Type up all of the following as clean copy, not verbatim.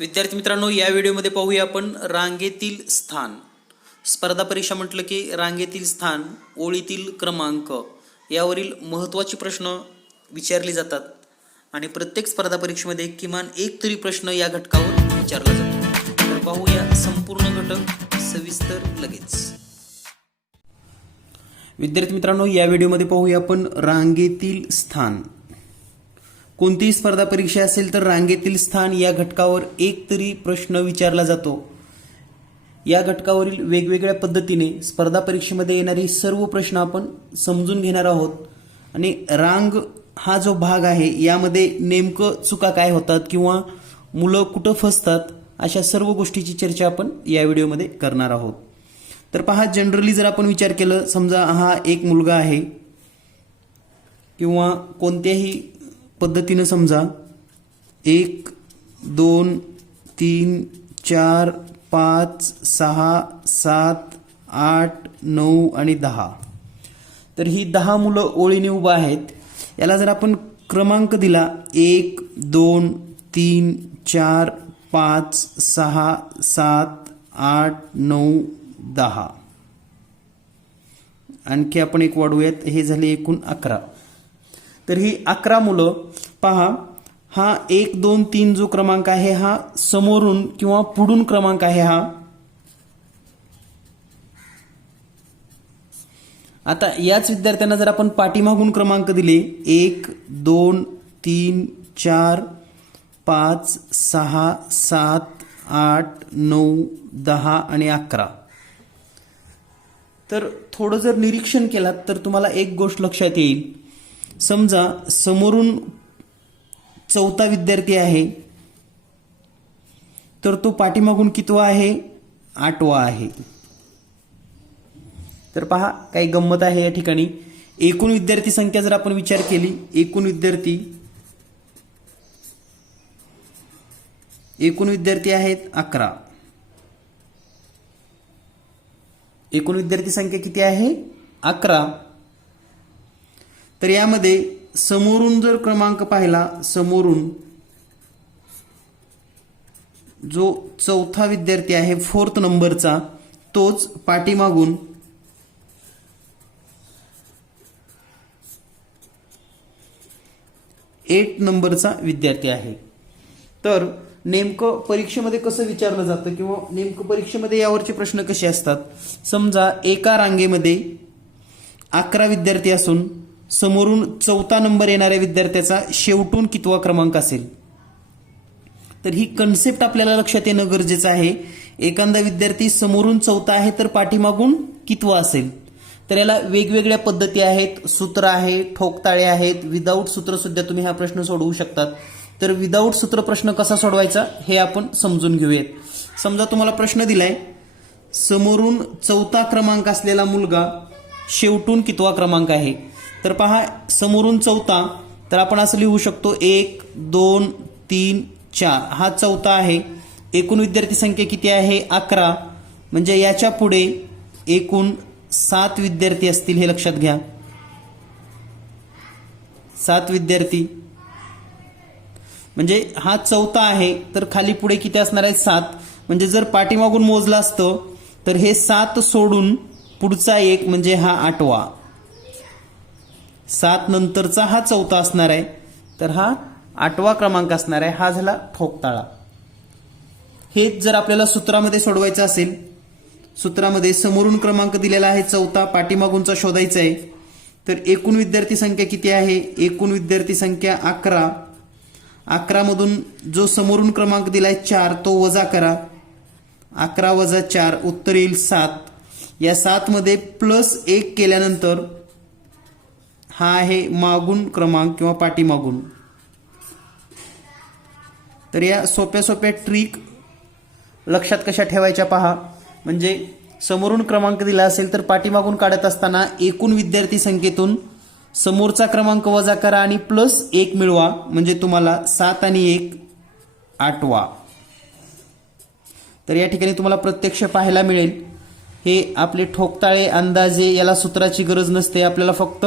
विद्यार्थी मित्रांनो, या व्हिडिओमध्ये पाहूया आपण रांगेतील स्थान. स्पर्धा परीक्षा म्हटलं की रांगेतील स्थान, ओळीतील क्रमांक यावरील महत्त्वाचे प्रश्न विचारले जातात आणि प्रत्येक स्पर्धा परीक्षेमध्ये किमान एक तरी प्रश्न या घटकावर विचारला जातो. तर पाहूया संपूर्ण घटक सविस्तर लगेच. विद्यार्थी मित्रांनो, या व्हिडिओमध्ये पाहूया आपण रांगेतील स्थान. कोणतीही स्पर्धा परीक्षा असेल तर रांगेतील स्थान या घटकावर एक तरी प्रश्न विचारला जातो. या घटकावरील वेगवेगळ्या पद्धतीने स्पर्धा परीक्षेमध्ये येणारे सर्व प्रश्न आपण समजून घेणार आहोत. आणि रांग हा जो भाग आहे यामध्ये नेमकं चुका काय होतात किंवा मुलं कुठं फसतात अशा सर्व गोष्टीची चर्चा आपण या व्हिडिओमध्ये करणार आहोत. तर पहा, जनरली जर आपण विचार केलं, समजा हा एक मुलगा आहे किंवा कोणत्याही पद्धतीनं समजा 1 2 3 4 5 6 7 8 9 आणि 10. तर ही 10 मुलं ओळीने उभा आहेत. याला जर आपण क्रमांक दिला 1 2 3 4 5 6 7 8 9 10, आणखी आपण एक वाढवूयात, हे झाले एकूण 11. तर ही 11 मुलं पहा, हा 1 2 3 जो क्रमांक आहे हा समोरून किंवा पुढून क्रमांक आहे हा. आता याच विद्यार्थ्यांना जर आपण पाठीमागून क्रमांक दिले 1 2 3 4 5 6 7 8 9 10 आणि 11, तर थोडं जर निरीक्षण केलात तर तुम्हाला एक गोष्ट लक्षात येईल. समजा समोरून चौथा विद्यार्थी आहे तर तो पाठीमागून कितवा आहे? 8वा आहे. तर पहा, काही गंमत आहे या ठिकाणी. एकूण विद्यार्थी संख्या जर आपण विचार केली, एकूण विद्यार्थी आहेत 11. एकूण विद्यार्थी संख्या किती आहे? 11. तर यामध्ये समोरून जर क्रमांक पाहिला, समोरून जो चौथा विद्यार्थी आहे 4th नंबरचा, तोच पाठीमागून 8 नंबरचा विद्यार्थी आहे. तर नेमकं परीक्षेमध्ये कसं विचारलं जातं किंवा नेमकं परीक्षेमध्ये यावरचे प्रश्न कसे असतात? समजा एका रांगेमध्ये 11 विद्यार्थी असून समोरून चौथा नंबर येणाऱ्या विद्यार्थ्याचा शेवटून कितवा क्रमांक असेल? तर ही कन्सेप्ट आपल्याला लक्षात येणं गरजेचं आहे. एखादा विद्यार्थी समोरून चौथा आहे तर पाठीमागून कितवा असेल? तर याला वेगवेगळ्या पद्धती आहेत, सूत्र आहे, ठोकताळे आहेत, विदाऊट सूत्र सुद्धा तुम्ही हा प्रश्न सोडवू शकतात. तर विदाऊट सूत्र प्रश्न कसा सोडवायचा हे आपण समजून घेऊयात. समजा तुम्हाला प्रश्न दिलाय, समोरून चौथा क्रमांक असलेला मुलगा शेवटून कितवा क्रमांक आहे? तर पहा, समोरून चौथा, तर आपण असं लिहू शकतो 1 2 3 4, हा चौथा आहे. एकूण विद्यार्थी संख्या किती आहे? 11. म्हणजे याच्या पुढे एकूण 7 विद्यार्थी असतील, हे लक्षात घ्या. 7 विद्यार्थी म्हणजे हा चौथा आहे, तर खाली पुढे किती असणार आहे? 7. म्हणजे जर पाठीमागून मोजलं असतं तर हे 7 सोडून पुढचा एक म्हणजे हा 8वा. 7 नंतरचा हा चौथा असणार आहे, तर हा 8वा क्रमांक असणार आहे. हा झाला ठोकताळा. हेच जर आपल्याला सूत्रामध्ये सोडवायचं असेल, सूत्रामध्ये समोरून क्रमांक दिलेला आहे चौथा, पाठीमागूनचा शोधायचा आहे. तर एकूण विद्यार्थी संख्या किती आहे? एकूण विद्यार्थी संख्या 11. 11 मधून जो समोरून क्रमांक दिलाय 4 तो वजा करा. 11 वजा 4 उत्तर येईल 7. या 7 मध्ये +1 केल्यानंतर हा आहे मागून क्रमांक किंवा पाठीमागून. तर या सोप्या सोप्या ट्रिक लक्षात कशा ठेवायच्या पहा. म्हणजे समोरून क्रमांक दिला असेल तर पाठीमागून काढत असताना एकूण विद्यार्थी संख्येतून समोरचा क्रमांक वजा करा आणि +1 मिळवा, म्हणजे तुम्हाला 7 आणि 1 8वा. तर या ठिकाणी तुम्हाला प्रत्यक्ष पाहायला मिळेल. हे आपले ठोकताळे अंदाजे, याला सूत्राची गरज नसते. आपल्याला फक्त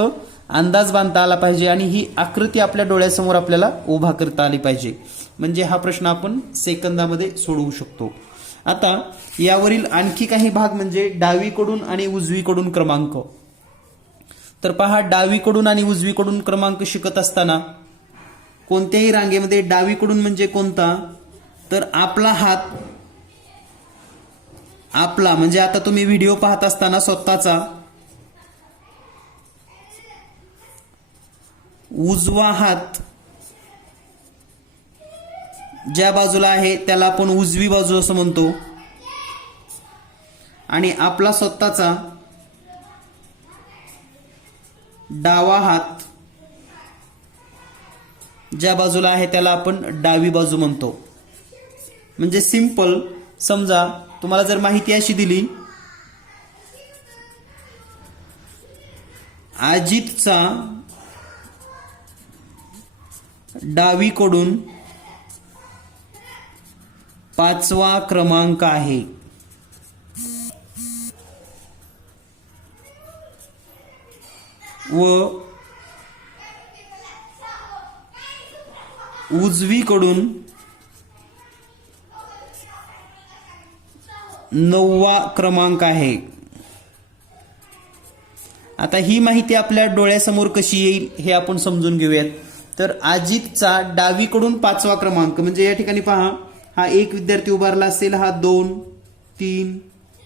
अंदाज बांधता आला पाहिजे आणि ही आकृती आपल्या डोळ्यासमोर आपल्याला उभा करता आली पाहिजे. म्हणजे हा प्रश्न आपण सेकंदामध्ये सोडवू शकतो. आता यावरील आणखी काही भाग म्हणजे डावीकडून आणि उजवीकडून क्रमांक. तर पहा, डावीकडून आणि उजवीकडून क्रमांक शिकत असताना कोणत्याही रांगेमध्ये डावीकडून म्हणजे कोणता, तर आपला हात, आपला म्हणजे आता तुम्ही व्हिडिओ पाहत असताना स्वतःचा उजवा हात ज्या बाजूला आहे त्याला आपण उजवी बाजू असं म्हणतो आणि आपला स्वतःचा डावा हात ज्या बाजूला आहे त्याला आपण डावी बाजू म्हणतो. म्हणजे सिंपल. समजा तुम्हाला जर माहिती अशी दिली, अजितचा डावीकडून 5वा क्रमांक आहे, व उजवीकडून 9वा क्रमांक आहे. आता ही माहिती आपल्या डोळ्यासमोर कशी येईल हे आपण समजून घेऊयात. तर अजितचा डावीकडून 5वा क्रमांक म्हणजे या ठिकाणी पहा, हा एक विद्यार्थी उभारला असेल, हा 2, 3,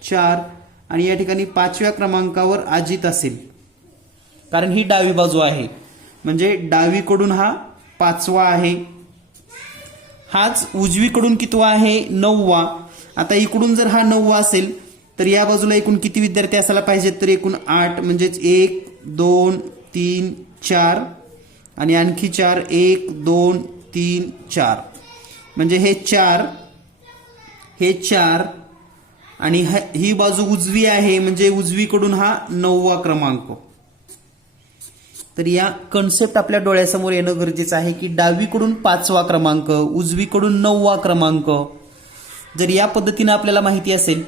4 आणि या ठिकाणी 5व्या क्रमांकावर अजित असेल, कारण ही डावी बाजू आहे. म्हणजे डावीकडून हा 5वा आहे. हाच उजवीकडून कितवा आहे, 9वा. आता इकडून जर हा 9वा असेल तर या बाजूला एकूण किती विद्यार्थी असायला पाहिजेत, तर एकूण 8. म्हणजेच 1, 2, 3, 4 आणि आणखी 4, 1, 2, 3, 4. म्हणजे हे 4 आणि ही बाजू उजवी आहे, म्हणजे उजवीकडून हा 9वा क्रमांक. तर या कन्सेप्ट आपल्या डोळ्यासमोर येणं गरजेचं आहे की डावीकडून 5वा क्रमांक, उजवीकडून 9वा क्रमांक. जर या पद्धतीनं आपल्याला माहिती असेल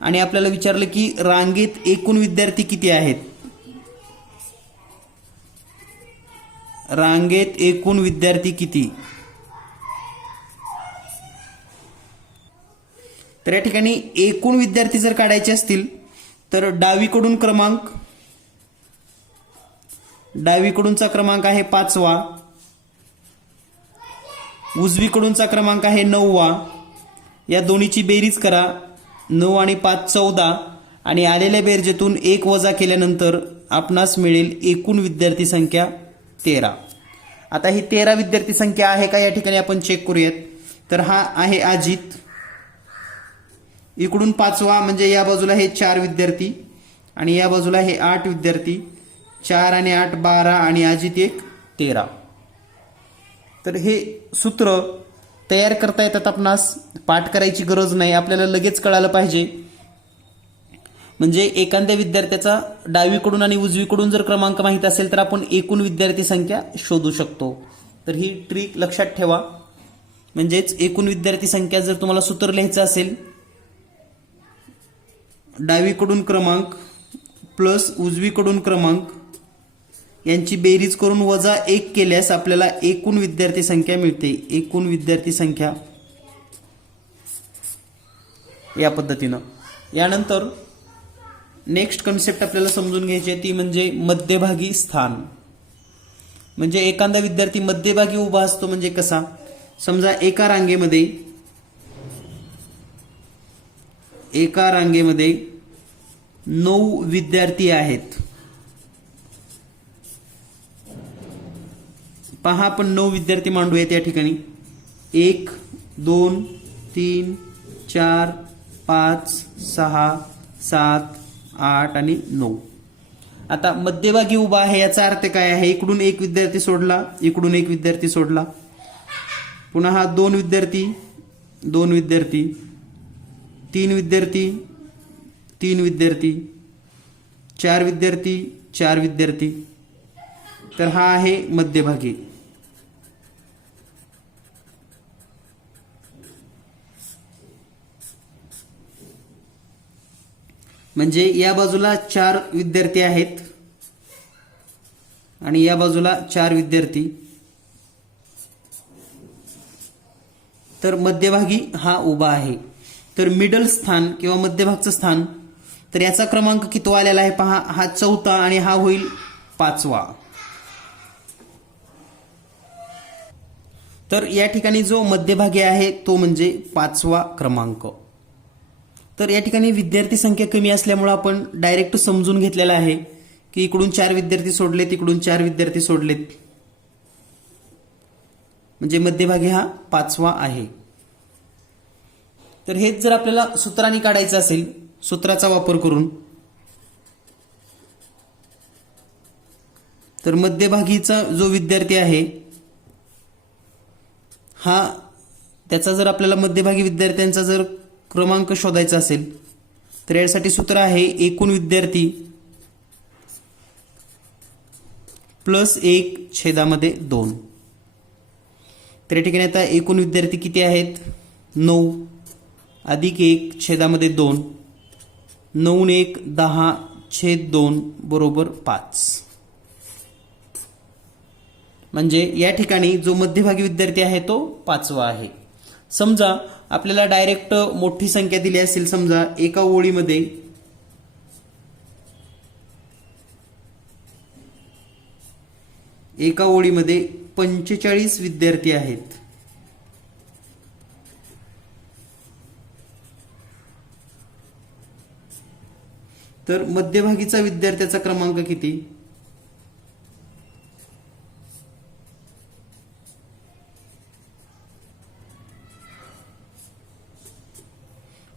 आणि आपल्याला विचारलं की रांगेत एकूण विद्यार्थी किती आहेत, रांगेत एकूण विद्यार्थी किती, तर या ठिकाणी एकूण विद्यार्थी जर काढायचे असतील तर डावीकडूनचा क्रमांक आहे 5वा, उजवीकडूनचा क्रमांक आहे 9वा. या दोन्हीची बेरीज करा, 9 आणि 5 14 आणि आलेल्या बेरजेतून 1 वजा केल्यानंतर आपणास मिळेल एकूण विद्यार्थी संख्या 13. आता ही 13 विद्यार्थी संख्या आहे का या ठिकाणी आपण चेक करूयात. तर हा आहे अजित, इकडून 5वा म्हणजे या बाजूला हे 4 विद्यार्थी आणि या बाजूला हे 8 विद्यार्थी. 4 आणि 8 12 आणि अजित 1 13. तर हे सूत्र तयार करता येतात आपणास, पाठ करायची गरज नाही, आपल्याला लगेच कळालं पाहिजे. म्हणजे एखाद्या विद्यार्थ्याचा डावीकडून आणि उजवीकडून जर क्रमांक माहित असेल तर आपण एकूण विद्यार्थी संख्या शोधू शकतो. तर ही ट्रिक लक्षात ठेवा. म्हणजेच एकूण विद्यार्थी संख्या जर तुम्हाला सूत्र लिहायचं असेल, डावीकडून क्रमांक प्लस उजवीकडून क्रमांक यांची बेरीज करून वजा 1 केल्यास आपल्याला एकूण विद्यार्थी संख्या मिळते. एकूण विद्यार्थी संख्या या पद्धतीनं. यानंतर नेक्स्ट कन्सेप्ट आपल्याला समजून घ्यायची आहे ती म्हणजे मध्यभागी स्थान. म्हणजे एखादा विद्यार्थी मध्यभागी उभा असतो म्हणजे कसा. समजा एका रांगेमध्ये 9 विद्यार्थी आहेत. पहा, आपण 9 विद्यार्थी मांडूयात या ठिकाणी. 1 2 3 4 5 6 7 8 आणि 9. आता मध्यभागी उभा आहे याचा अर्थ काय आहे, इकडून एक विद्यार्थी सोडला, इकडून एक विद्यार्थी सोडला, पुन्हा हा 2 विद्यार्थी 2 विद्यार्थी, 3 विद्यार्थी 3 विद्यार्थी, 4 विद्यार्थी 4 विद्यार्थी. तर हा आहे मध्यभागी. म्हणजे या बाजूला 4 विद्यार्थी आहेत आणि या बाजूला 4 विद्यार्थी, तर मध्यभागी हा उभा आहे. तर मिडल स्थान किंवा मध्यभागचं स्थान, तर याचा क्रमांक किती आलेला आहे पहा, हा 4था आणि हा होईल 5वा. तर या ठिकाणी जो मध्यभागी आहे तो म्हणजे 5वा क्रमांक. तर या ठिकाणी विद्यार्थी संख्या कमी असल्यामुळे आपण डायरेक्ट समजून घेतलेला आहे की इकडून 4 विद्यार्थी सोडलेत, इकडून 4 विद्यार्थी सोडलेत, म्हणजे मध्यभागी हा 5वा आहे. तर हेच जर आपल्याला सूत्राने काढायचं असेल, सूत्राचा वापर करून, तर मध्यभागीचा जो विद्यार्थी आहे हा, त्याचा जर आपल्याला मध्यभागी विद्यार्थ्यांचा जर क्रमांक शोधायचा असेल तर यासाठी सूत्र आहे एकूण विद्यार्थी प्लस 1 छेदामध्ये 2. तर या ठिकाणी आता एकूण विद्यार्थी किती आहेत, 9 अधिक 1 छेदामध्ये 2, 9 1 10 छेद 2 बरोबर 5. म्हणजे या ठिकाणी जो मध्यभागी विद्यार्थी आहे तो 5वा आहे. समजा आपल्याला डायरेक्ट मोठी संख्या दिली असेल, समजा एका ओळीमध्ये 45 विद्यार्थी आहेत. तर मध्यभागीचा विद्यार्थ्याचा क्रमांक किती,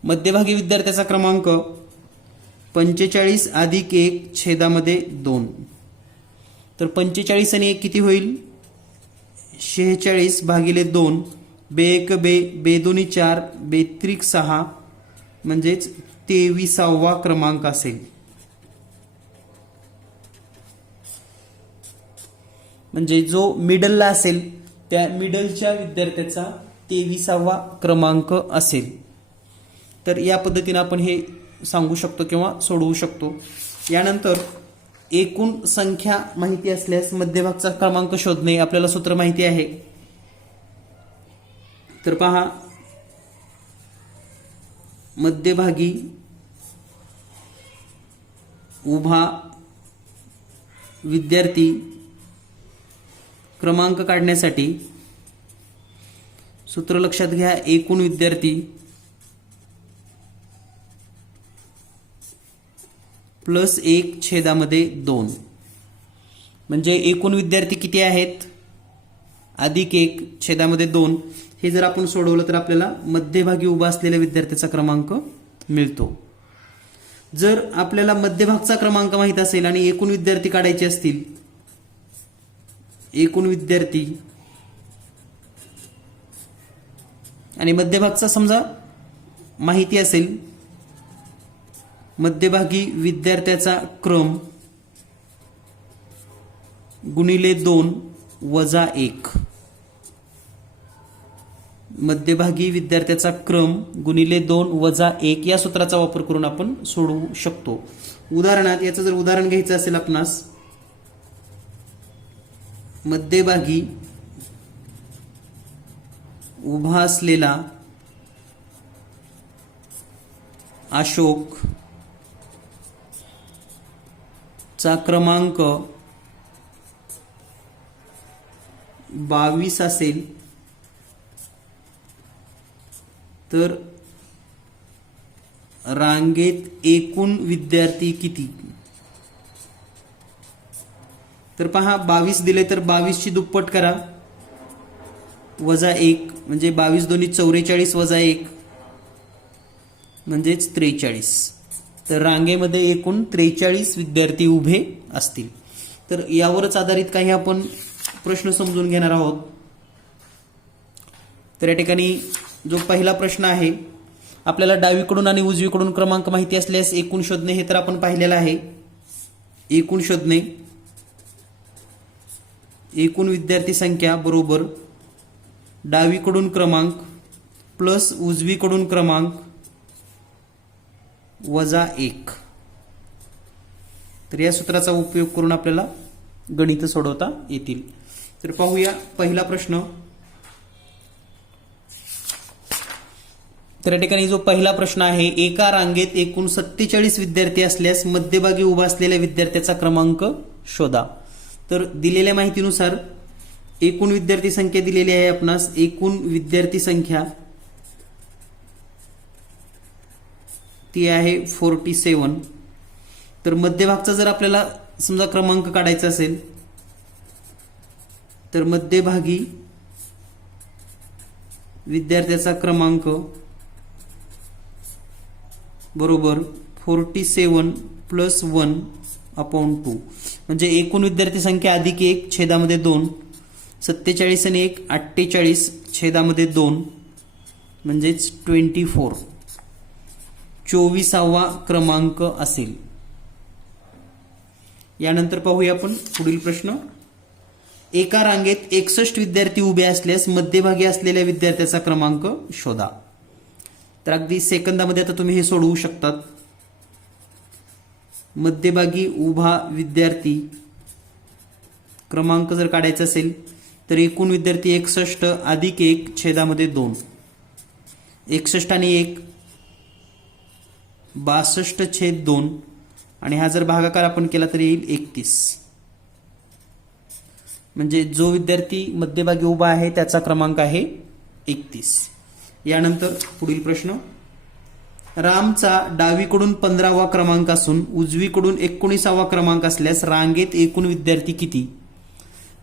मध्यभागी विद्यार्थ्याचा क्रमांक 45 अधिक 1 छेदामध्ये 2. तर 45 आणि 1 किती होईल, 46 भागिले 2, बे 1 बे, बे 2 4, बे 3 6, म्हणजेच 23वा क्रमांक असेल. म्हणजे जो मिडलला असेल त्या मिडलच्या विद्यार्थ्याचा 23वा क्रमांक असेल. तर या पद्धतीने आपण हे सांगू शकतो किंवा सोडवू शकतो. यानंतर एकूण संख्या माहिती असल्यास मध्यभागचा क्रमांक शोधणे, आपल्याला सूत्र माहिती आहे. तर पहा, मध्यभागी उभा विद्यार्थी क्रमांक काढण्यासाठी सूत्र लक्षात घ्या, एकूण विद्यार्थी प्लस 1 छेदामध्ये 2. म्हणजे एकूण विद्यार्थी किती आहेत, अधिक 1 छेदामध्ये 2. हे जर आपण सोडवलं तर आपल्याला मध्यभागी उभा असलेल्या विद्यार्थ्याचा क्रमांक मिळतो. जर आपल्याला मध्यभागचा क्रमांक माहित असेल आणि एकूण विद्यार्थी काढायचे असतील, एकूण विद्यार्थी आणि मध्यभागचा समजा माहिती असेल, मध्यभागी विद्यार्थ्याचा क्रम गुणिले 2 वजा 1. मध्यभागी विद्यार्थ्याचा क्रम गुणिले 2 वजा 1 या सूत्राचा वापर करून आपण सोडवू शकतो. उदाहरणार्थ याचं जर उदाहरण घ्यायचं असेल आपणास, मध्यभागी उभा असलेला अशोक चा क्रमांक 22 असेल तर रांगेत एकूण विद्यार्थी किती. तर पहा, 22 दिले तर 22 ची दुप्पट करा, वजा 1 म्हणजे 22 दोन्ही 44 वजा 1 म्हणजेच 43. तर रांगेमध्ये एकूण 43 विद्यार्थी उभे असतील. तर यावरच आधारित काही आपण प्रश्न समजून घेणार आहोत. तर या ठिकाणी जो पहिला प्रश्न आहे, आपल्याला डावीकडून आणि उजवीकडून क्रमांक माहिती असल्यास एकूण शोधणे, हे तर आपण पाहिलेलं आहे. एकूण शोधणे, एकूण विद्यार्थी संख्या बरोबर डावीकडून क्रमांक प्लस उजवीकडून क्रमांक वजा 1. तर या सूत्राचा उपयोग करून आपल्याला गणित सोडवता येतील. तर पाहूया पहिला प्रश्न. तर या ठिकाणी जो पहिला प्रश्न आहे, एका रांगेत एकूण 47 विद्यार्थी असल्यास मध्यभागी उभा असलेल्या विद्यार्थ्याचा क्रमांक शोधा. तर दिलेल्या माहितीनुसार एकूण विद्यार्थी संख्या दिलेली आहे आपणास. एकूण विद्यार्थी संख्या ती आहे 47. तर मध्यभागचा जर आपल्याला समजा क्रमांक काढायचा असेल तर मध्यभागी विद्यार्थ्याचा क्रमांक बरोबर 47 + 1/2 म्हणजे एकूण विद्यार्थी संख्या अधिक 1 छेदामध्ये 2, 47 आणि 1 48 छेदामध्ये 2 म्हणजेच 24, 24वा क्रमांक असेल. यानंतर पाहूया आपण पुढील प्रश्न. एका रांगेत 61 विद्यार्थी उभे असल्यास मध्यभागी असलेल्या विद्यार्थ्याचा क्रमांक शोधा. तर अगदी सेकंदामध्ये आता तुम्ही हे सोडवू शकतात. मध्यभागी उभा विद्यार्थी क्रमांक जर काढायचा असेल तर एकूण विद्यार्थी 61 अधिक 1 छेदामध्ये 2, 61 आणि 1 62/2 आणि हा जर भागाकार आपण केला तर येईल 31. म्हणजे जो विद्यार्थी मध्यभागी उभा आहे त्याचा क्रमांक आहे 31. यानंतर पुढील प्रश्न. रामचा डावीकडून 15वा क्रमांक असून उजवीकडून 19वा क्रमांक असल्यास रांगेत एकूण विद्यार्थी किती.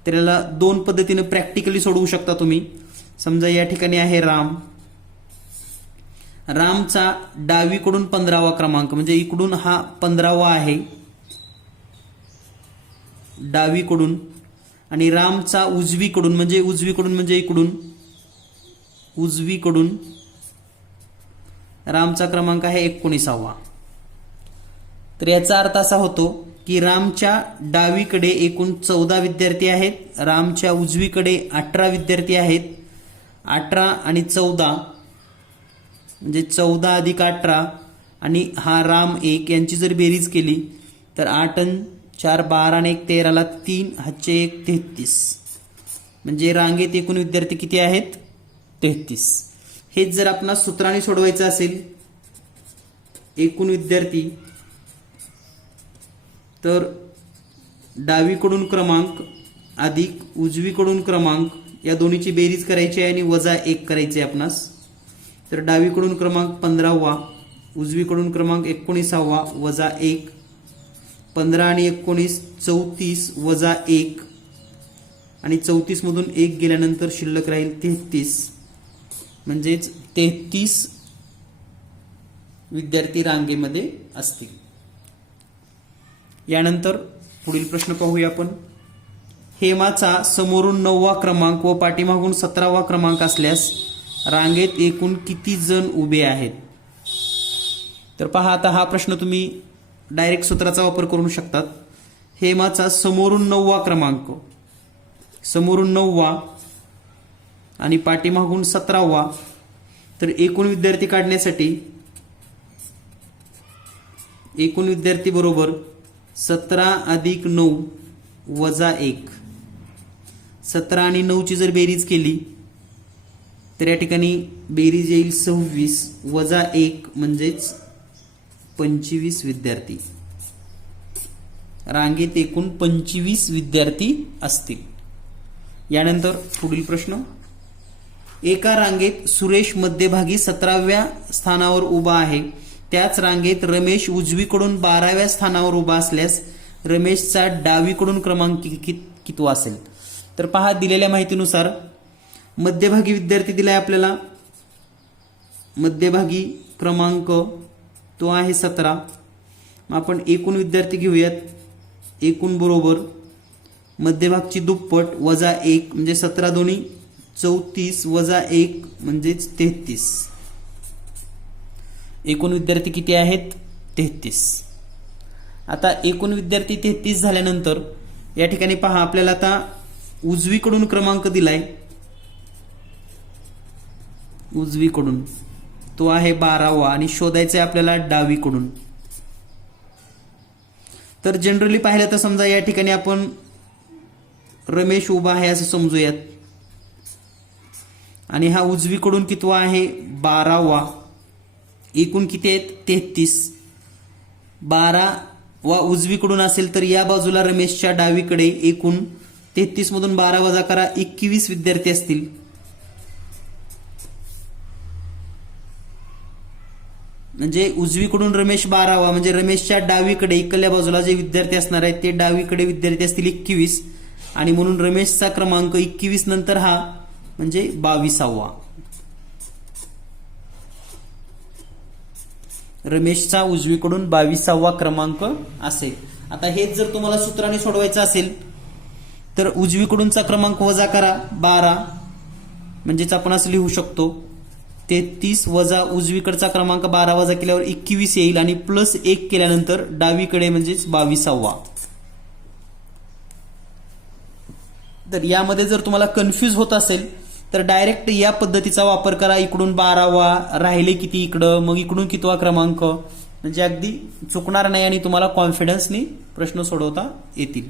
तर याला दोन पद्धतीने प्रॅक्टिकली सोडवू शकता तुम्ही. समजा या ठिकाणी आहे रामचा डावीकडून 15वा क्रमांक म्हणजे इकडून हा 15वा आहे डावीकडून, आणि रामचा उजवीकडून म्हणजे उजवीकडून रामचा क्रमांक आहे 19वा. तर याचा अर्थ असा होतो की रामच्या डावीकडे एकूण 14 विद्यार्थी आहेत, रामच्या उजवीकडे 18 विद्यार्थी आहेत. 18 आणि 14 म्हणजे 14 अधिक 18 आणि हा राम 1 यांची जर बेरीज केली तर 8 आणि 4 12 आणि 1 13 ला 3 हातचे 1 33. म्हणजे रांगेत एकूण विद्यार्थी किती आहेत 33. हेच जर आपणास सूत्राने सोडवायचं असेल एकूण विद्यार्थी तर डावीकडून क्रमांक अधिक उजवीकडून क्रमांक या दोन्हीची बेरीज करायची आहे आणि वजा 1 करायचे आपणास. तर डावीकडून क्रमांक 15वा, उजवीकडून क्रमांक 19वा वजा 1, 15 आणि 19 34 वजा 1 आणि 34 मधून 1 गेल्यानंतर शिल्लक राहील 33. म्हणजेच 33 विद्यार्थी रांगेमध्ये असतील. यानंतर पुढील प्रश्न पाहूया आपण. हेमाचा समोरून 9वा क्रमांक व पाठीमागून 17वा क्रमांक असल्यास रांगेत एकूण किती जण उभे आहेत. तर पहा आता हा प्रश्न तुम्ही डायरेक्ट सूत्राचा वापर करू शकतात. हेमाचा समोरून 9वा क्रमांक, समोरून 9वा आणि पाठीमागून 17वा. तर एकूण विद्यार्थी काढण्यासाठी एकूण विद्यार्थी बरोबर 17 अधिक 9 वजा 1. 17 आणि 9ची जर बेरीज केली तर या ठिकाणी बेरीज येईल 26 वजा 1 म्हणजेच 25 विद्यार्थी. रांगेत एकूण 25 विद्यार्थी असतील. यानंतर पुढील प्रश्न. एका रांगेत सुरेश मध्यभागी 17व्या स्थानावर उभा आहे, त्याच रांगेत रमेश उजवीकडून 12व्या स्थानावर उभा असल्यास रमेशचा डावीकडून क्रमांक कितवा असेल. तर पहा दिलेल्या माहितीनुसार मध्यभागी विद्यार्थी दिलाय आपल्याला, मध्यभागी क्रमांक तो आहे 17. मग आपण एकूण विद्यार्थी घेऊयात. एकूण बरोबर मध्यभागची दुप्पट वजा 1 म्हणजे 17 दोन्ही 34 वजा 1 म्हणजेच 33. एकूण विद्यार्थी किती आहेत 33. आता एकूण विद्यार्थी 33 झाल्यानंतर या ठिकाणी पहा आपल्याला आता उजवीकडून क्रमांक दिलाय, उजवीकडून तो आहे 12वा आणि शोधायचा आहे आपल्याला डावीकडून. तर जनरली पाहिलं तर समजा या ठिकाणी आपण रमेश उभा आहे असं समजूयात. आणि हा उजवीकडून कितवा आहे? 12वा. एकूण किती आहेत? 33. 12वा उजवीकडून असेल तर या बाजूला रमेशच्या डावीकडे एकूण 33 मधून 12 वजा करा, 21 विद्यार्थी असतील. म्हणजे उजवीकडून रमेश 12वा, म्हणजे रमेशच्या डावीकडे इकडल्या बाजूला जे विद्यार्थी असणार आहेत ते डावीकडे विद्यार्थी असतील 21, आणि म्हणून रमेशचा क्रमांक 21 नंतर हा म्हणजे 22वा. रमेशचा उजवीकडून 22वा क्रमांक असेल. आता हेच जर तुम्हाला सूत्राने सोडवायचं असेल तर उजवीकडूनचा क्रमांक वजा करा 12, म्हणजेच आपण असं लिहू शकतो 33 वजा उजवीकडचा क्रमांक 12 वजा केल्यावर 21 येईल, आणि प्लस 1 केल्यानंतर डावीकडे म्हणजेच 22वा. तर यामध्ये जर तुम्हाला कन्फ्यूज होत असेल तर डायरेक्ट या पद्धतीचा वापर करा. इकडून 12वा, राहिले किती इकडं, मग इकडून कितवा क्रमांक, म्हणजे अगदी चुकणार नाही आणि तुम्हाला कॉन्फिडन्सनी प्रश्न सोडवता येतील.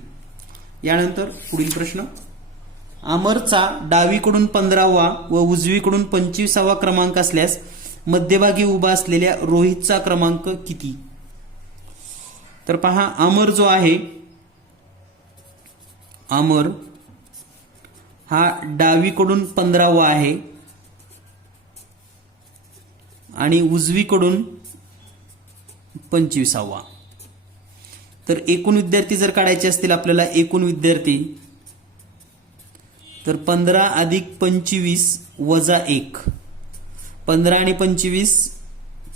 यानंतर पुढील प्रश्न. अमरचा डावीकडून 15वा व उजवीकडून 25वा क्रमांक असल्यास मध्यभागी उभा असलेल्या रोहितचा क्रमांक किती? तर पहा, अमर जो आहे, अमर हा डावीकडून 15वा आहे आणि उजवीकडून 25वा. तर एकूण विद्यार्थी जर काढायचे असतील आपल्याला, एकूण विद्यार्थी, तर 15 अधिक 25 वजा 1, 15 आणि 25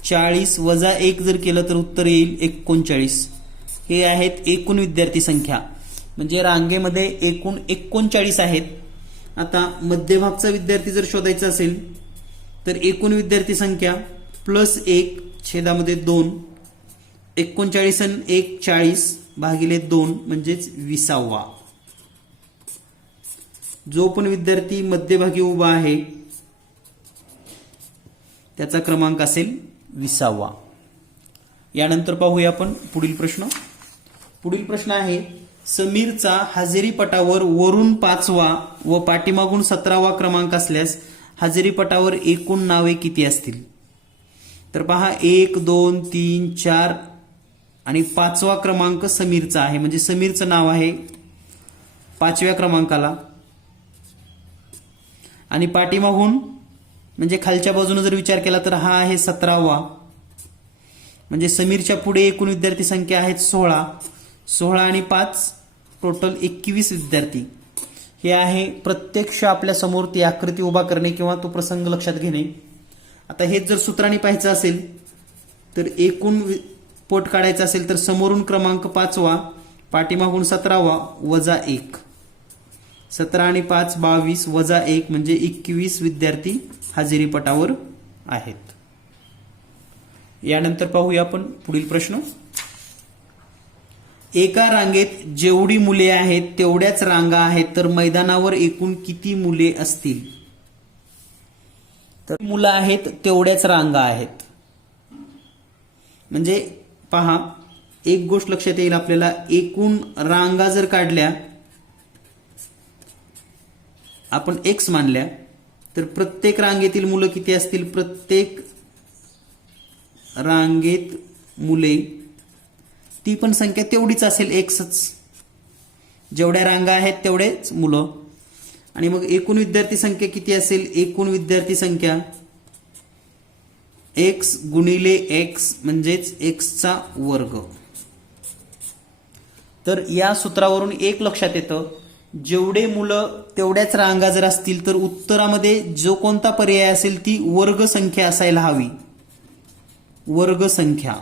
40 वजा 1 जर केलं तर उत्तर येईल 39. हे आहेत एकूण विद्यार्थी संख्या, म्हणजे रांगेमध्ये एकूण 39 आहेत. आता मध्यभागचा विद्यार्थी जर शोधायचा असेल तर एकूण विद्यार्थी संख्या प्लस 1 छेदामध्ये 2, 39 आणि 1 40 भागिले 2 म्हणजेच 20वा. जो पण विद्यार्थी मध्यभागी उभा आहे त्याचा क्रमांक असेल 20वा. यानंतर पाहूया आपण पुढील प्रश्न. पुढील प्रश्न आहे, समीरचा हजेरी पटावर वरून 5वा व पाठीमागून 17वा क्रमांक असल्यास हजेरी पटावर एकूण नावे किती असतील? तर पहा, 1 2 3 4 आणि 5वा क्रमांक समीरचा आहे, म्हणजे समीरचं नाव आहे 5व्या क्रमांकाला. आणि पाठीमागून म्हणजे खालच्या बाजूने जर विचार केला तर हा आहे 17वा, म्हणजे समीरच्या पुढे एकूण विद्यार्थी संख्या आहेत 16. 16 आणि 5 टोटल 21 विद्यार्थी. हे आहे प्रत्यक्ष आपल्या समोर ती आकृती उभा करणे किंवा तो प्रसंग लक्षात घेणे. आता हेच जर सूत्राने पाहायचं असेल तर एकूण पट काढायचा असेल तर समोरून क्रमांक 5वा, पाठीमागून 17वा वजा 1, 17 आणि 5 22 वजा 1 म्हणजे 21 विद्यार्थी हजेरी पटावर आहेत. यानंतर पाहूया आपण पुढील प्रश्न. एका रांगेत जेवढी मुले आहेत तेवढ्याच रांगा आहेत, तर मैदानावर एकूण किती मुले असतील? तर मुलं आहेत तेवढ्याच रांगा आहेत. म्हणजे पहा, एक गोष्ट लक्षात येईल आपल्याला, एकूण रांगा जर काढल्या आपण x मानल्या तर प्रत्येक रांगेतील मुलं किती असतील? प्रत्येक रांगेत मुले ती पण संख्या तेवढीच असेल, xच. जेवढ्या रांगा आहेत तेवढेच मुलं. आणि मग एकूण विद्यार्थी संख्या किती असेल? एकूण विद्यार्थी संख्या x गुणिले x म्हणजेच x चा वर्ग. तर या सूत्रावरून एक लक्षात येतं, जेवढे मुलं तेवढ्याच रांगा जर असतील तर उत्तरामध्ये जो कोणता पर्याय असेल ती वर्ग संख्या असायला हवी. वर्ग संख्या,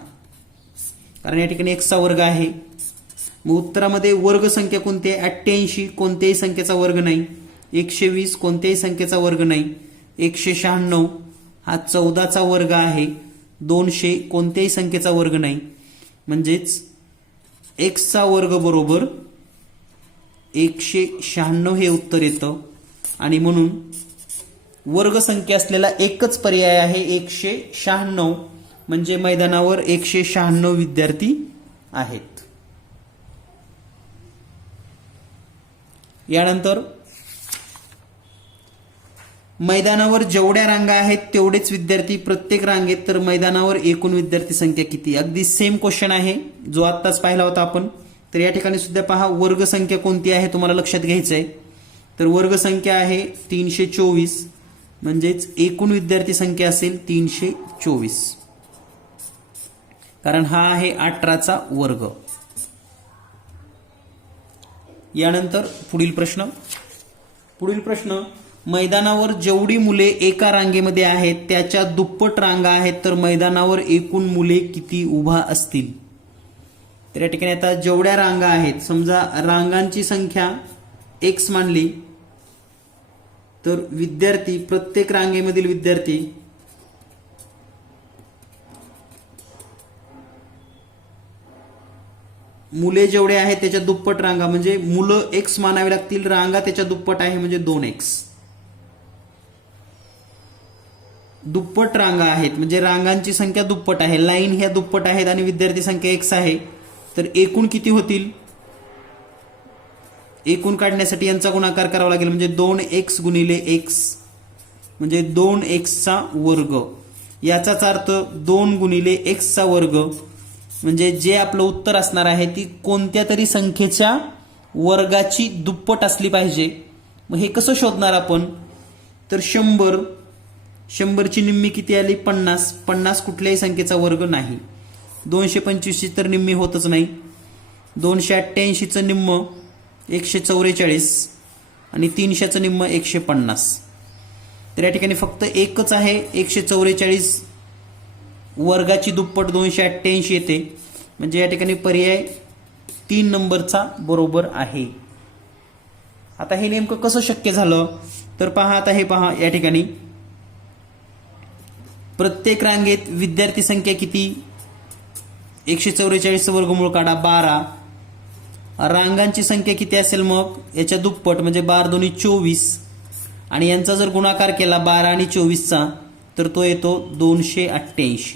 कारण या ठिकाणी x चा वर्ग आहे. मग उत्तरामध्ये वर्ग संख्या कोणती आहे? 88 कोणत्याही संख्येचा वर्ग नाही, 120 कोणत्याही संख्येचा वर्ग नाही, 196 हा 14चा वर्ग आहे, 200 कोणत्याही संख्येचा वर्ग नाही. म्हणजेच x चा वर्ग बरोबर 196 हे उत्तर येतं. आणि म्हणून वर्ग संख्या असलेला एकच पर्याय आहे 196, म्हणजे मैदानावर 196 विद्यार्थी आहेत. यानंतर मैदानावर जेवढ्या रांगा आहेत तेवढेच विद्यार्थी प्रत्येक रांगेत, तर मैदानावर एकूण विद्यार्थी संख्या किती? अगदी सेम क्वेश्चन आहे जो आत्ताच पाहिला होता आपण. तर या ठिकाणी सुद्धा पहा, वर्ग संख्या कोणती आहे तुम्हाला लक्षात घ्यायचं आहे. तर वर्ग संख्या आहे 324, म्हणजेच एकूण विद्यार्थी संख्या असेल 324, कारण हा आहे 18चा वर्ग. यानंतर पुढील प्रश्न, मैदानावर जेवढी मुले एका रांगेमध्ये आहेत त्याच्या दुप्पट रांगा आहेत, तर मैदानावर एकूण मुले किती उभा असतील? तर या ठिकाणी आता जेवढ्या रांगा आहेत, समजा रांगांची संख्या x मानली, तर विद्यार्थी, प्रत्येक रांगेमधील विद्यार्थी मुले जेवढे आहेत त्याच्या दुप्पट रांगा, म्हणजे मुलं x मानावी लागतील, रांगा त्याच्या दुप्पट आहे म्हणजे 2x. दुप्पट रांगा आहेत म्हणजे रांगांची संख्या दुप्पट आहे, लाईन ह्या दुप्पट आहेत आणि विद्यार्थी संख्या x आहे, तर एकूण किती होतील? एकूण काढण्यासाठी यांचा गुणाकार करावा लागेल, म्हणजे 2x गुणिले x म्हणजे 2x चा वर्ग. याचाच अर्थ 2 गुणिले x चा वर्ग, म्हणजे जे आपलं उत्तर असणार आहे ती कोणत्या तरी संख्येच्या वर्गाची दुप्पट असली पाहिजे. मग हे कसं शोधणार आपण? तर 100 ची निम्मी किती आली? 50 कुठल्याही संख्येचा वर्ग नाही. 225 ची तर निम्मी होतच नाही. 288 चं निम्म 144 आणि 300चं निम्म 150. तर या ठिकाणी फक्त एकच आहे, 144 वर्गाची दुप्पट 288 येते, म्हणजे या ठिकाणी पर्याय 3 नंबरचा बरोबर आहे. आता हे नेमकं कसं शक्य झालं? तर पहा, आता हे पहा, या ठिकाणी प्रत्येक रांगेत विद्यार्थी संख्या किती? 144 वर्गमूळ काढा 12. रांगांची संख्या किती असेल मग? याच्या दुप्पट म्हणजे 12 दोन्ही 24, आणि यांचा जर गुणाकार केला 12 आणि 24चा तर तो येतो 288.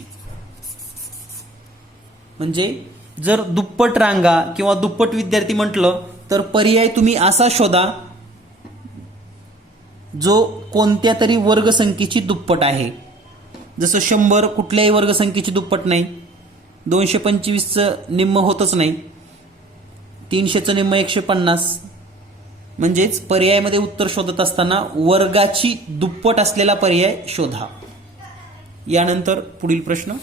म्हणजे जर दुप्पट रांगा किंवा दुप्पट विद्यार्थी म्हटलं तर पर्याय तुम्ही असा शोधा जो कोणत्या तरी वर्गसंख्येची दुप्पट आहे. जसं 100 कुठल्याही वर्गसंख्येची दुप्पट नाही, 225चं निम्म होतच नाही, 300चं निम्म 150. म्हणजेच पर्यायामध्ये उत्तर शोधत असताना वर्गाची दुप्पट असलेला पर्याय शोधा. यानंतर पुढील प्रश्न,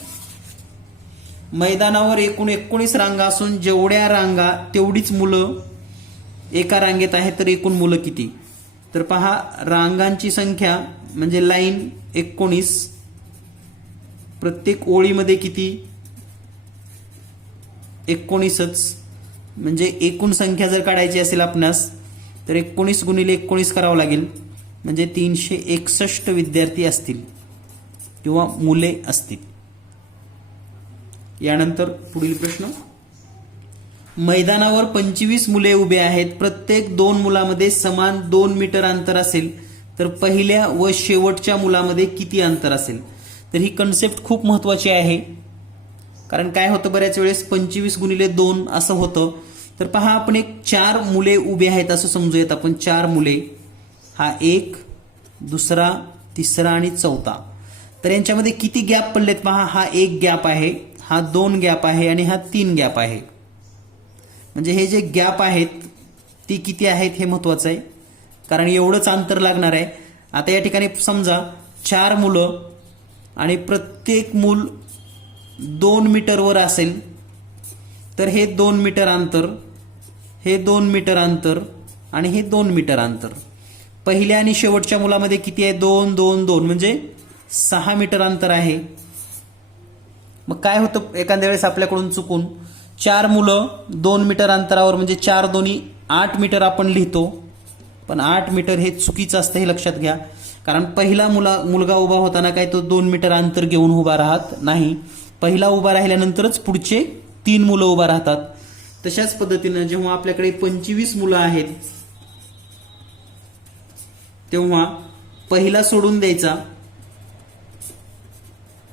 मैदानावर एकूण 19 रांगा असून जेवढ्या रांगा तेवढीच मुलं एका रांगेत आहेत, तर एकूण मुलं किती? तर पहा, रांगांची संख्या म्हणजे लाईन 19, प्रत्येक ओळीमध्ये किती? 19च, म्हणजे एकूण संख्या जर काढायची असेल आपणास तर 19 गुणिले 19 करावं लागेल, म्हणजे 361 विद्यार्थी असतील किंवा मुले असतील. यानंतर पुढील प्रश्न, मैदानावर 25 मुले उभे आहेत, प्रत्येक 2 मुलांमध्ये समान 2 मीटर अंतर असेल, तर पहिल्या व शेवटच्या मुलामध्ये किती अंतर असेल? तर ही कन्सेप्ट खूप महत्वाची आहे, कारण काय होतं बऱ्याच वेळेस 25 गुणिले 2 असं होतं. तर पहा, आपण एक 4 मुले उभे आहेत असं समजूयात आपण. 4 मुले, हा 1, दुसरा, तिसरा आणि चौथा. तर यांच्यामध्ये किती गॅप पडलेत पहा, हा 1 गॅप आहे, हा 2 गॅप आहे आणि हा 3 गॅप आहे. म्हणजे हे जे गॅप आहेत ती किती आहेत हे महत्वाचं आहे, कारण एवढंच अंतर लागणार आहे. आता या ठिकाणी समजा 4 मुलं आणि प्रत्येक मूल 2 मीटरवर असेल, तर हे 2 मीटर अंतर, हे 2 मीटर अंतर आणि हे 2 मीटर अंतर. पहिल्या आणि शेवटच्या मुलामध्ये किती आहे? 2 2 2, म्हणजे 6 मीटर अंतर आहे. मग काय होतं एखाद्या वेळेस आपल्याकडून चुकून 4 मुलं 2 मीटर अंतरावर, म्हणजे 4 दोन्ही 8 मीटर आपण लिहितो, पण 8 मीटर हे चुकीचं असतं हे लक्षात घ्या. कारण पहिला मुलगा उभा होताना काय तो 2 मीटर अंतर घेऊन उभा राहत नाही, पहिला उभा राहिल्यानंतरच पुढचे 3 मुलं उभा राहतात. तशाच पद्धतीनं जेव्हा आपल्याकडे 25 मुलं आहेत तेव्हा पहिला सोडून द्यायचा,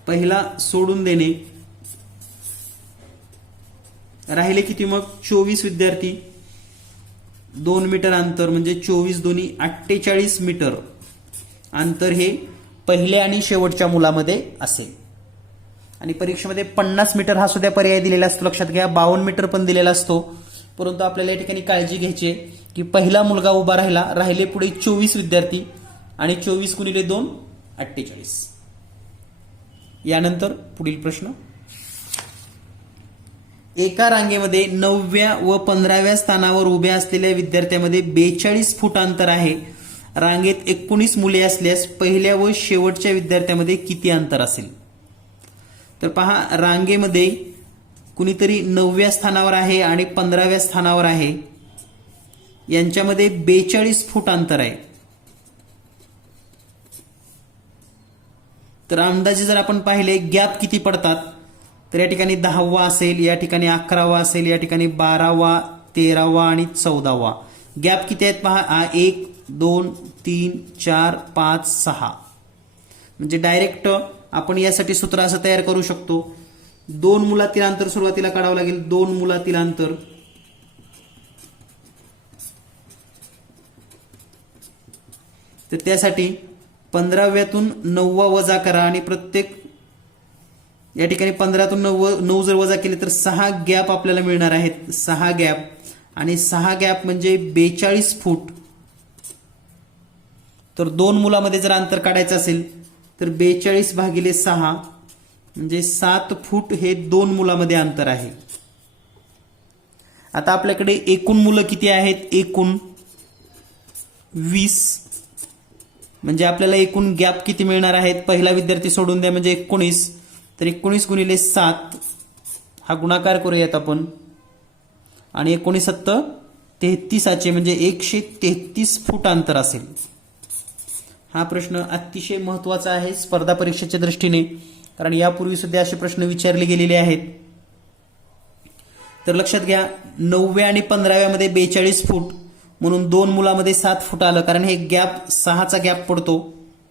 पहिला सोडून देणे, राहिले किती मग? 24 विद्यार्थी. 2 मीटर अंतर म्हणजे 24 दोन्ही 48 मीटर अंतर हे पहिल्या आणि शेवटच्या मुलामध्ये असेल. आणि परीक्षेमध्ये 50 मीटर हा सुद्धा पर्याय दिलेला असतो, लक्षात घ्या. 52 मीटर पण दिलेला असतो. परंतु आपल्याला या ठिकाणी काळजी घ्यायची आहे की पहिला मुलगा उभा राहिले पुढे 24 विद्यार्थी आणि 24 गुणिले 2 48. यानंतर पुढील प्रश्न, एका रांगेमध्ये 9व्या व 15व्या स्थानावर उभ्या असलेल्या विद्यार्थ्यांमध्ये 42 फूट अंतर आहे. रांगेत 19 मुले असल्यास पहिल्या व शेवटच्या विद्यार्थ्यांमध्ये किती अंतर असेल? तर पहा, रांगेमध्ये कुणीतरी 9व्या स्थानावर आहे आणि 15व्या स्थानावर आहे, यांच्यामध्ये 42 फूट अंतर आहे. तर अंदाजे जर आपण पाहिले गॅप किती पडतात, तर या ठिकाणी 10वा असेल, या ठिकाणी 11वा असेल, या ठिकाणी 12वा, 13वा आणि 14वा. गॅप किती आहेत पहा, 1 2 3 4 5 6. म्हणजे डायरेक्ट आपण यासाठी सूत्र असं तयार करू शकतो, 2 मुलातील अंतर सुरुवातीला काढावं लागेल. 2 मुलातील अंतर तर त्यासाठी 15व्यातून 9वा वजा करा आणि प्रत्येक या ठिकाणी 15तून 9 जर वजा केले तर 6 गॅप आपल्याला मिळणार आहेत. 6 गॅप आणि 6 गॅप म्हणजे 42 फूट. तर 2 मुलामध्ये जर अंतर काढायचं असेल तर 42 भागिले 6 म्हणजे 7 फूट हे 2 मुलामध्ये अंतर आहे. आता आपल्याकडे एकूण मुलं किती आहेत? एकूण 20. म्हणजे आपल्याला एकूण गॅप किती मिळणार आहेत? पहिला विद्यार्थी सोडून द्या म्हणजे 19. तर 19 गुणिले 7 हा गुणाकार करूयात आपण आणि 19 7 33 म्हणजे 133 फूट अंतर असेल. हा प्रश्न अतिशय महत्वाचा आहे स्पर्धा परीक्षेच्या दृष्टीने, कारण यापूर्वी सुद्धा असे प्रश्न विचारले गेलेले आहेत. तर लक्षात घ्या, 9व्या आणि 15व्या मध्ये 42 फूट म्हणून 2 मुलामध्ये 7 फूट आलं, कारण हे गॅप 6चा गॅप पडतो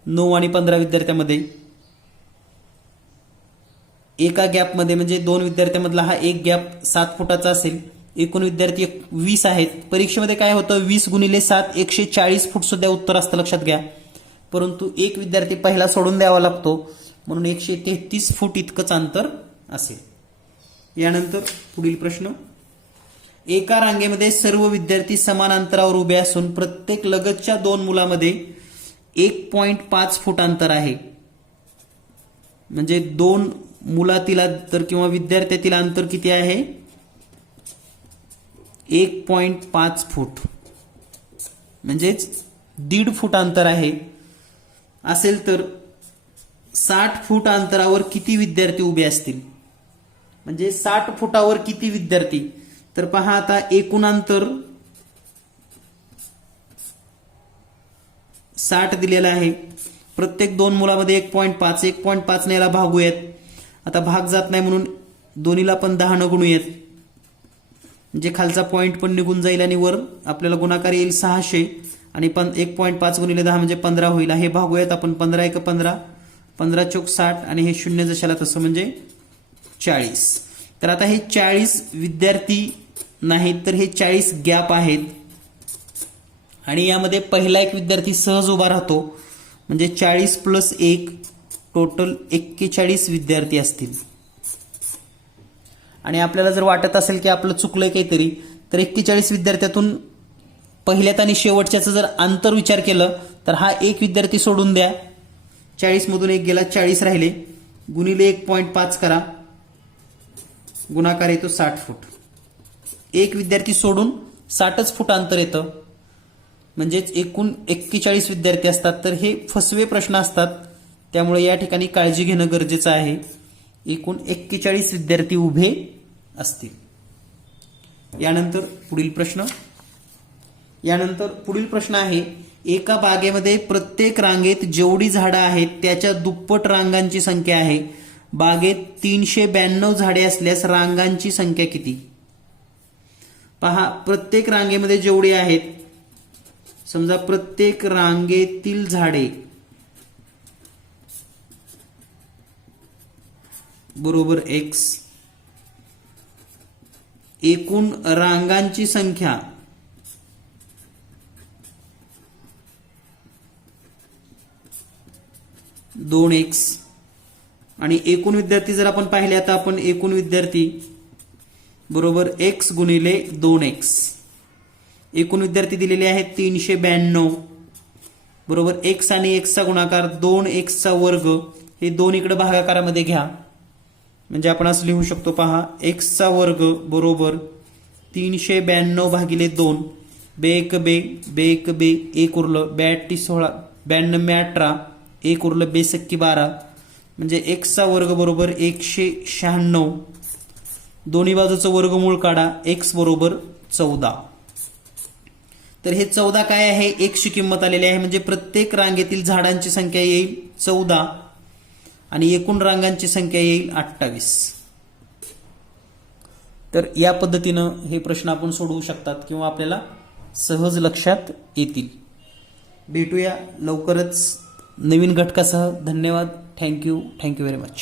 9 आणि 15 विद्यार्थ्यांमध्ये. एका गॅपमध्ये म्हणजे 2 विद्यार्थ्यांमधला हा एक गॅप 7 फुटाचा असेल. एकूण विद्यार्थी 20 आहेत. परीक्षेमध्ये काय होतं, 20 गुणिले 7 140 फूट सुद्धा उत्तर असतं, लक्षात घ्या. परंतु एक विद्यार्थी पहिला सोडून द्यावा लागतो म्हणून 133 फूट इतकंच अंतर असेल. यानंतर पुढील प्रश्न, एका रांगेमध्ये सर्व विद्यार्थी समान अंतरावर उभे असून प्रत्येक लगतच्या 2 मुलामध्ये 1.5 फूट अंतर आहे. म्हणजे 2 मुलातील अंतर किंवा विद्यार्थ्यातील अंतर किती आहे? 1.5 फूट म्हणजेच 1.5 फूट अंतर आहे. असेल तर 60 फूट अंतरावर किती विद्यार्थी उभे असतील? म्हणजे 60 फुटावर किती विद्यार्थी? तर पहा, आता एकूण अंतर 60 दिलेलं आहे. प्रत्येक 2 मुलामध्ये 1.5 ने याला भागूयात. आता भाग जात नाही म्हणून दोन्हीला पण 10 न गुणूयात, म्हणजे खालचा पॉईंट पण निघून जाईल आणि वर आपल्याला गुणाकार येईल 600 आणि 1.5 गुणिले 10 म्हणजे 15 होईल. हे भागूयात आपण. 15 1 15, 15 चौक 60 आणि हे 0 जशाला तसं म्हणजे 40. तर आता हे 40 विद्यार्थी नाहीत, तर हे 40 गॅप आहेत आणि यामध्ये पहिला एक विद्यार्थी सहज उभा राहतो. म्हणजे 40 + 1 टोटल 41 विद्यार्थी असतील. आणि आपल्याला जर वाटत असेल की आपलं चुकलंय काहीतरी, तर 41 विद्यार्थ्यातून पहिल्यात आणि शेवटच्याचं जर अंतर विचार केलं तर हा एक विद्यार्थी सोडून द्या. 40 मधून 1 गेला, 40 राहिले, गुणिले 1.5 करा, गुणाकार येतो 60 फूट. एक विद्यार्थी सोडून 60च फूट अंतर येतं. म्हणजेच एकूण 41 विद्यार्थी असतात. तर हे फसवे प्रश्न असतात, त्यामुळे या ठिकाणी काळजी घेणं गरजेचं आहे. एकूण 41 विद्यार्थी उभे असतील. यानंतर पुढील प्रश्न आहे, एका बागेमध्ये प्रत्येक रांगेत जेवढी झाडं आहेत त्याच्या दुप्पट रांगांची संख्या आहे. बागेत 392 झाडे असल्यास रांगांची संख्या किती? पहा, प्रत्येक रांगेमध्ये जेवढी आहेत, समजा प्रत्येक रांगेतील झाडे बरोबर x, एकूण रांगांची संख्या 2x आणि एकूण विद्यार्थी जर आपण पाहिले, आता आपण एकूण विद्यार्थी बरोबर x गुणिले 2x. एकूण विद्यार्थी दिलेले आहेत 392 बरोबर x आणि x चा गुणाकार 2x चा वर्ग. हे 2 इकडे भागाकारामध्ये घ्या म्हणजे आपण असं लिहू शकतो पहा, x चा वर्ग बरोबर 392 भागिले 2. बे एक बे, बे एक बे, एक उरलं, 82 16, 92 18, एक उरलं, 2 सक्की 12 म्हणजे x चा वर्ग बरोबर 196. दोन्ही बाजूचं वर्गमूळ काढा, x बरोबर 14. तर हे 14 काय आहे, x ची किंमत आलेली आहे म्हणजे प्रत्येक रांगेतील झाडांची संख्या येईल 14 आणि एकूण रांगांची संख्या येईल 28. तर या पद्धतीनं हे प्रश्न आपण सोडवू शकतात किंवा आपल्याला सहज लक्षात येतील. भेटूया लवकरच नवीन घटकासह. धन्यवाद. Thank you very much.